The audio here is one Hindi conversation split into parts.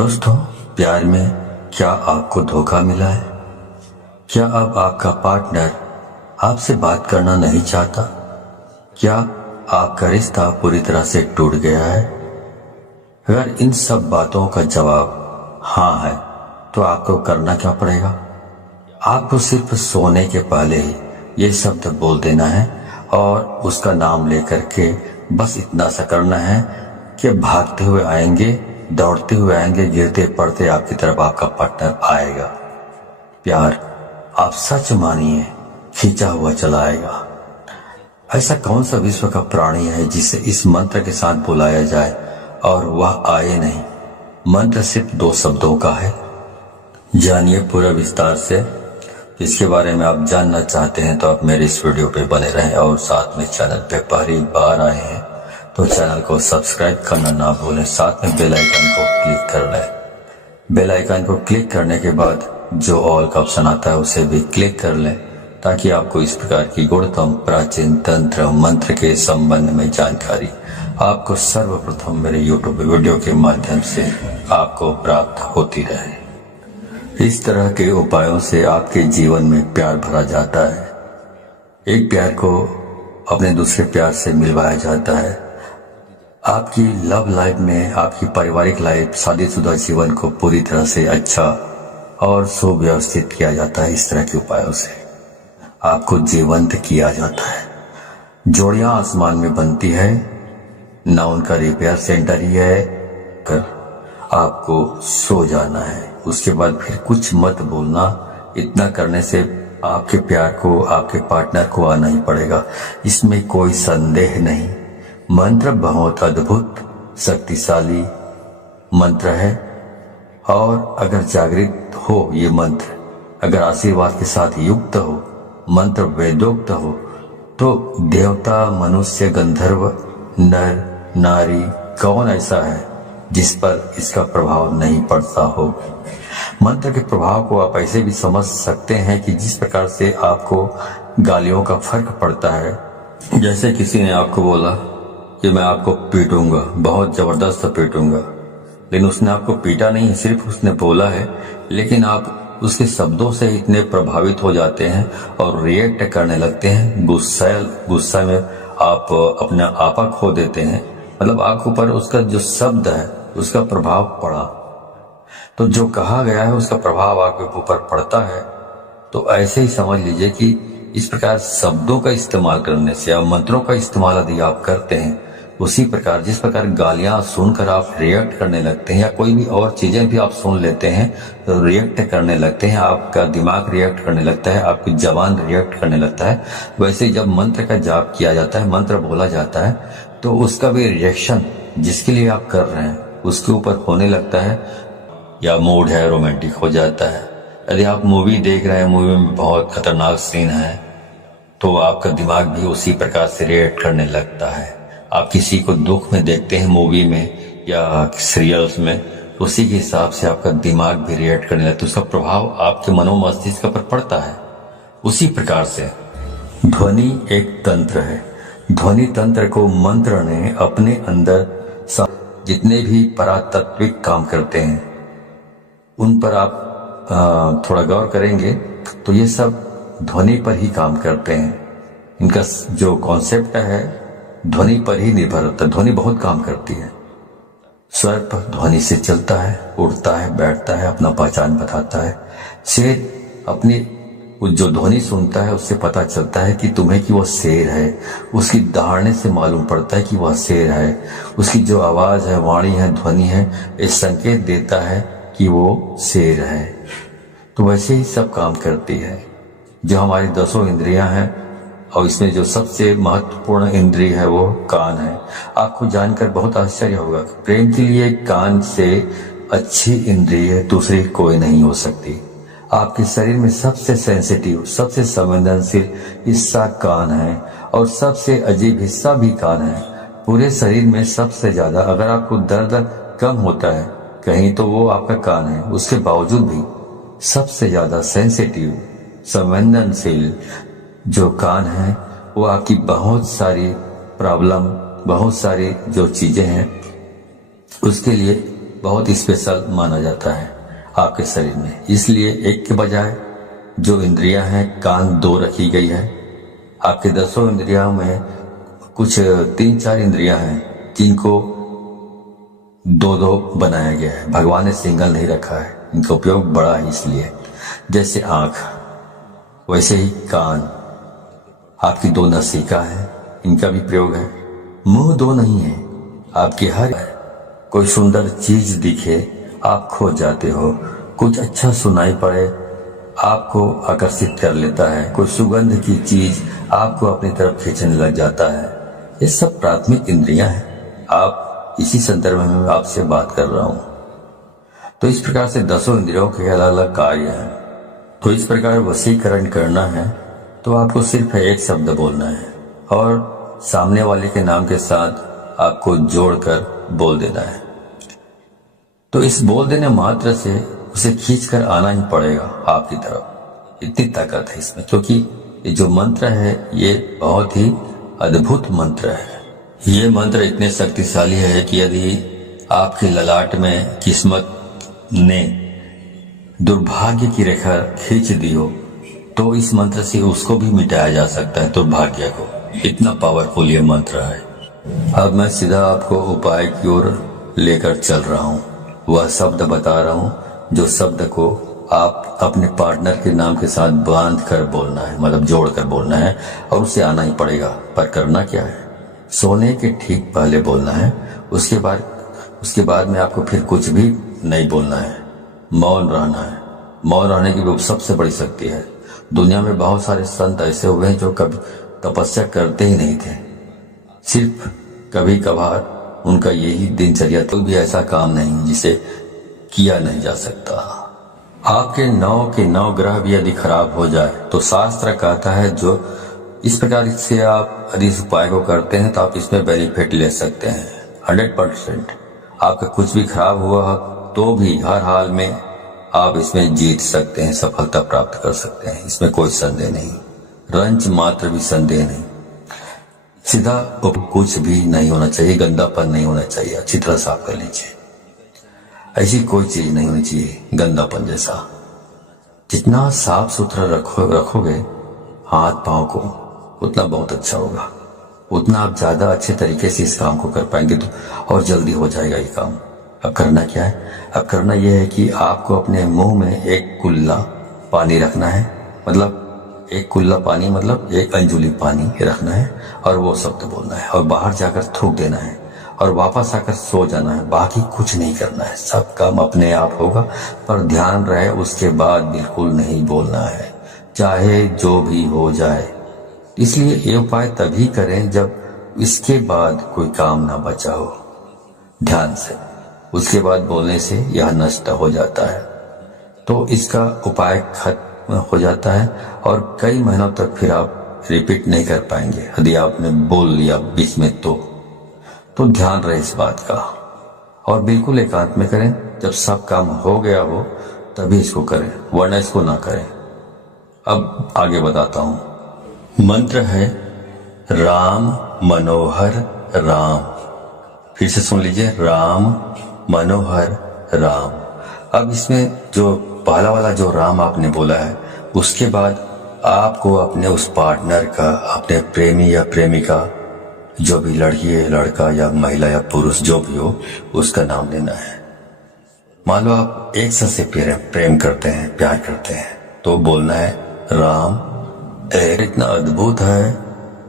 दोस्तों, प्यार में क्या आपको धोखा मिला है? क्या अब आपका पार्टनर आपसे बात करना नहीं चाहता? क्या आपका रिश्ता पूरी तरह से टूट गया है? अगर इन सब बातों का जवाब हाँ है तो आपको करना क्या पड़ेगा? आपको सिर्फ सोने के पहले ही ये शब्द बोल देना है और उसका नाम लेकर के बस इतना सा करना है कि भागते हुए आएंगे, दौड़ते हुए आएंगे, गिरते पड़ते आपकी तरफ आपका पार्टनर आएगा। प्यार, आप सच मानिए, खींचा हुआ चला आएगा। ऐसा कौन सा विश्व का प्राणी है जिसे इस मंत्र के साथ बुलाया जाए और वह आए नहीं? मंत्र सिर्फ 2 शब्दों का है। जानिए पूरा विस्तार से। इसके बारे में आप जानना चाहते हैं तो आप मेरे इस वीडियो पे बने रहें और साथ में चैनल पे पहली बार आए हैं तो चैनल को सब्सक्राइब करना ना भूलें, साथ में बेल आइकन को क्लिक कर लें। बेल आइकन को क्लिक करने के बाद जो ऑल का ऑप्शन आता है उसे भी क्लिक कर लें ताकि आपको इस प्रकार की गुणतम प्राचीन तंत्र मंत्र के संबंध में जानकारी आपको सर्वप्रथम मेरे यूट्यूब वीडियो के माध्यम से आपको प्राप्त होती रहे। इस तरह के उपायों से आपके जीवन में प्यार भरा जाता है। एक प्यार को अपने दूसरे प्यार से मिलवाया जाता है। आपकी लव लाइफ में, आपकी पारिवारिक लाइफ, शादीशुदा जीवन को पूरी तरह से अच्छा और सुव्यवस्थित किया जाता है। इस तरह के उपायों से आपको जीवंत किया जाता है। जोड़ियां आसमान में बनती है, ना उनका रिपेयर सेंटर ही है। कर आपको सो जाना है। उसके बाद फिर कुछ मत बोलना। इतना करने से आपके प्यार को, आपके पार्टनर को आना ही पड़ेगा, इसमें कोई संदेह नहीं। मंत्र बहुत अद्भुत शक्तिशाली मंत्र है और अगर जागृत हो ये मंत्र, अगर आशीर्वाद के साथ युक्त हो, मंत्र वेदोक्त हो तो देवता, मनुष्य, गंधर्व, नर, नारी, कौन ऐसा है जिस पर इसका प्रभाव नहीं पड़ता हो। मंत्र के प्रभाव को आप ऐसे भी समझ सकते हैं कि जिस प्रकार से आपको गालियों का फर्क पड़ता है। जैसे किसी ने आपको बोला कि मैं आपको पीटूंगा, बहुत जबरदस्त पीटूंगा, लेकिन उसने आपको पीटा नहीं, सिर्फ उसने बोला है, लेकिन आप उसके शब्दों से इतने प्रभावित हो जाते हैं और रिएक्ट करने लगते हैं। गुस्सा में आप अपना आपा खो देते हैं। मतलब आपके ऊपर उसका जो शब्द है उसका प्रभाव पड़ा, तो जो कहा गया है उसका प्रभाव आपके ऊपर पड़ता है। तो ऐसे ही समझ लीजिए कि इस प्रकार शब्दों का इस्तेमाल करने से या मंत्रों का इस्तेमाल यदि आप करते हैं, उसी प्रकार जिस प्रकार गालियां सुनकर आप रिएक्ट करने लगते हैं या कोई भी और चीजें भी आप सुन लेते हैं तो रिएक्ट करने लगते हैं, आपका दिमाग रिएक्ट करने लगता है, आपकी जबान रिएक्ट करने लगता है। वैसे जब मंत्र का जाप किया जाता है, मंत्र बोला जाता है, तो उसका भी रिएक्शन जिसके लिए आप कर रहे हैं उसके ऊपर होने लगता है या मूड है रोमांटिक हो जाता है। यदि आप मूवी देख रहे हैं, मूवी में बहुत खतरनाक सीन है तो आपका दिमाग भी उसी प्रकार से रिएक्ट करने लगता है। आप किसी को दुख में देखते हैं मूवी में या सीरियल्स में, उसी के हिसाब से आपका दिमाग भी रिएक्ट करने लगता है, उसका प्रभाव आपके मनोमस्तिष्क पर पड़ता है। उसी प्रकार से ध्वनि एक तंत्र है। ध्वनि तंत्र को मंत्र ने अपने अंदर जितने भी परातत्विक काम करते हैं उन पर आप थोड़ा गौर करेंगे तो ये सब ध्वनि पर ही काम करते हैं। इनका जो कॉन्सेप्ट है ध्वनि पर ही निर्भर होता है। ध्वनि बहुत काम करती है। स्वर पर ध्वनि से चलता है, उड़ता है, बैठता है, अपना पहचान बताता है। शेर अपनी जो ध्वनि सुनता है उससे पता चलता है कि तुम्हें कि वह शेर है। उसकी दहाड़ने से मालूम पड़ता है कि वह शेर है। उसकी जो आवाज है, वाणी है, ध्वनि है, ये संकेत देता है कि वो शेर है। तो वैसे ही सब काम करती है। जो हमारी 10 इंद्रियां हैं और इसमें जो सबसे महत्वपूर्ण इंद्रिय है वो कान है। आपको जानकर बहुत आश्चर्य होगा, प्रेम के लिए कान से अच्छी इंद्रिय दूसरी कोई नहीं हो सकती। आपके शरीर में सबसे सेंसिटिव, सबसे संवेदनशील हिस्सा कान है और सबसे अजीब हिस्सा भी कान है। पूरे शरीर में सबसे ज्यादा अगर आपको दर्द कम होता है कहीं तो वो आपका कान है। उसके बावजूद भी सबसे ज्यादा सेंसिटिव, संवेदनशील जो कान है वो आपकी बहुत सारी प्रॉब्लम, बहुत सारी जो चीजें हैं उसके लिए बहुत स्पेशल माना जाता है आपके शरीर में। इसलिए एक के बजाय जो इंद्रियां हैं, कान 2 रखी गई है। आपके 10 इंद्रियों में कुछ 3-4 इंद्रियां हैं जिनको 2-2 बनाया गया है। भगवान ने सिंगल नहीं रखा है, इनका उपयोग बड़ा है। इसलिए जैसे आंख, वैसे ही कान, आपकी 2 नासिका है, इनका भी प्रयोग है। मुंह 2 नहीं है, आपकी हर कोई सुंदर चीज दिखे आप खो जाते हो, कुछ अच्छा सुनाई पड़े आपको आकर्षित कर लेता है, कोई सुगंध की चीज आपको अपनी तरफ खींचने लग जाता है। ये सब प्राथमिक इंद्रियां हैं। आप इसी संदर्भ में आपसे बात कर रहा हूं। तो इस प्रकार से 10 इंद्रियों के अलग अलग कार्य हैं। तो इस प्रकार वशीकरण करना है तो आपको सिर्फ एक शब्द बोलना है और सामने वाले के नाम के साथ आपको जोड़कर बोल देना है। तो इस बोल देने मात्र से उसे खींचकर आना ही पड़ेगा आपकी तरफ। इतनी ताकत है इसमें, क्योंकि ये जो मंत्र है ये बहुत ही अद्भुत मंत्र है। ये मंत्र इतने शक्तिशाली है कि यदि आपके ललाट में किस्मत ने दुर्भाग्य की रेखा खींच दी हो तो इस मंत्र से उसको भी मिटाया जा सकता है, दुर्भाग्य को। इतना पावरफुल ये मंत्र है। अब मैं सीधा आपको उपाय की ओर लेकर चल रहा हूँ। वह शब्द बता रहा हूँ जो शब्द को आप अपने पार्टनर के नाम के साथ बांध कर बोलना है, मतलब जोड़ कर बोलना है, और उसे आना ही पड़ेगा। पर करना क्या है, सोने के ठीक पहले बोलना है। उसके बाद में आपको फिर कुछ भी नहीं बोलना है, मौन रहना है। मौन रहने की भी सबसे बड़ी शक्ति है। दुनिया में बहुत सारे संत ऐसे हुए हैं जो कभी तपस्या करते ही नहीं थे, सिर्फ कभी कभार उनका यही दिनचर्या। तो भी ऐसा काम नहीं जिसे किया नहीं जा सकता। आपके 9 के 9 ग्रह भी यदि खराब हो जाए तो शास्त्र कहता है जो इस प्रकार से आप यदि इस उपाय को करते हैं तो आप इसमें बेनिफिट ले सकते हैं 100%। आपका कुछ भी खराब हुआ तो भी हर हाल में आप इसमें जीत सकते हैं, सफलता प्राप्त कर सकते हैं। इसमें कोई संदेह नहीं, रंच मात्र भी संदेह नहीं। सीधा कुछ भी नहीं होना चाहिए, गंदापन नहीं होना चाहिए। अच्छी तरह साफ कर लीजिए, ऐसी कोई चीज नहीं होनी चाहिए गंदापन जैसा। जितना साफ सुथरा रखोगे हाथ पांव को, उतना बहुत अच्छा होगा, उतना आप ज्यादा अच्छे तरीके से इस काम को कर पाएंगे तो और जल्दी हो जाएगा ये काम। अब करना क्या है, अब करना यह है कि आपको अपने मुंह में एक कुल्ला पानी रखना है, मतलब एक कुल्ला पानी मतलब 1 अंजुली पानी रखना है और वो शब्द बोलना है और बाहर जाकर थूक देना है और वापस आकर सो जाना है। बाकी कुछ नहीं करना है, सब काम अपने आप होगा। पर ध्यान रहे उसके बाद बिल्कुल नहीं बोलना है, चाहे जो भी हो जाए। इसलिए ये उपाय तभी करें जब इसके बाद कोई काम ना बचा हो। ध्यान से उसके बाद बोलने से यह नष्ट हो जाता है, तो इसका उपाय खत्म हो जाता है और कई महीनों तक फिर आप रिपीट नहीं कर पाएंगे यदि आपने बोल लिया बीच में। तो ध्यान रहे इस बात का और बिल्कुल एकांत में करें। जब सब काम हो गया हो तभी इसको करें, वरना इसको ना करें। अब आगे बताता हूं। मंत्र है राम मनोहर राम। फिर से सुन लीजिए, राम मनोहर राम। अब इसमें जो पहला वाला जो राम आपने बोला है, उसके बाद आपको अपने उस पार्टनर का, अपने प्रेमी या प्रेमिका, जो भी लड़की है, लड़का या महिला या पुरुष जो भी हो, उसका नाम लेना है। मान लो आप एक साथ से प्रेम करते हैं, प्यार करते हैं, तो बोलना है राम। इतना अद्भुत है,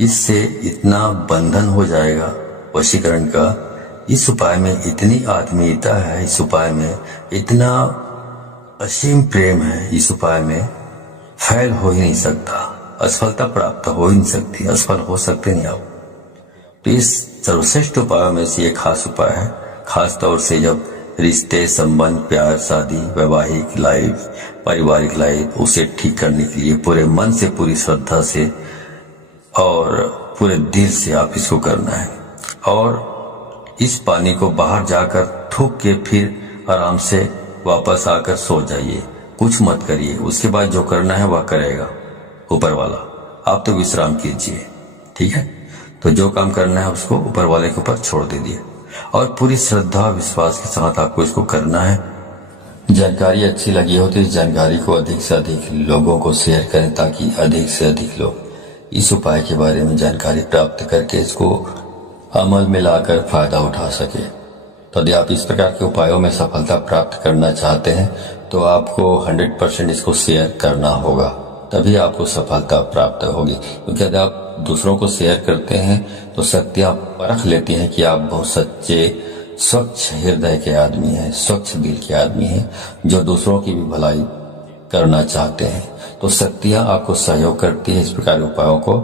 इससे इतना बंधन हो जाएगा वशीकरण का। इस उपाय में इतनी आत्मीयता है, इस उपाय में इतना असीम प्रेम है, इस उपाय में फैल हो ही नहीं सकता, असफलता प्राप्त हो ही नहीं सकती, असफल हो सकते नहीं आप। तो इस सर्वश्रेष्ठ उपायों में से एक खास उपाय है, खास तौर से जब रिश्ते, संबंध, प्यार, शादी, वैवाहिक लाइफ, पारिवारिक लाइफ, उसे ठीक करने के लिए पूरे मन से, पूरी श्रद्धा से और पूरे दिल से आप इसको करना है। और इस पानी को बाहर जाकर थूक के फिर आराम से वापस आकर सो जाइए, कुछ मत करिए। उसके बाद जो करना है वह करेगा ऊपर वाला, आप तो विश्राम कीजिए, ठीक है। तो जो काम करना है उसको ऊपर वाले के ऊपर छोड़ दीजिए। और पूरी श्रद्धा विश्वास के साथ आपको इसको करना है। जानकारी अच्छी लगी हो तो इस जानकारी को अधिक से अधिक लोगों को शेयर करें ताकि अधिक से अधिक लोग इस उपाय के बारे में जानकारी प्राप्त करके इसको अमल में लाकर फायदा उठा सके। तो यदि आप इस प्रकार के उपायों में सफलता प्राप्त करना चाहते हैं तो आपको 100% इसको शेयर करना होगा, तभी आपको सफलता प्राप्त होगी। क्योंकि यदि आप दूसरों को शेयर करते हैं तो सत्य आप परख लेते हैं कि आप बहुत सच्चे स्वच्छ हृदय के आदमी हैं, स्वच्छ दिल के आदमी हैं जो दूसरों की भी भलाई करना चाहते हैं। तो शक्तियां आपको सहयोग करती है इस प्रकार उपायों को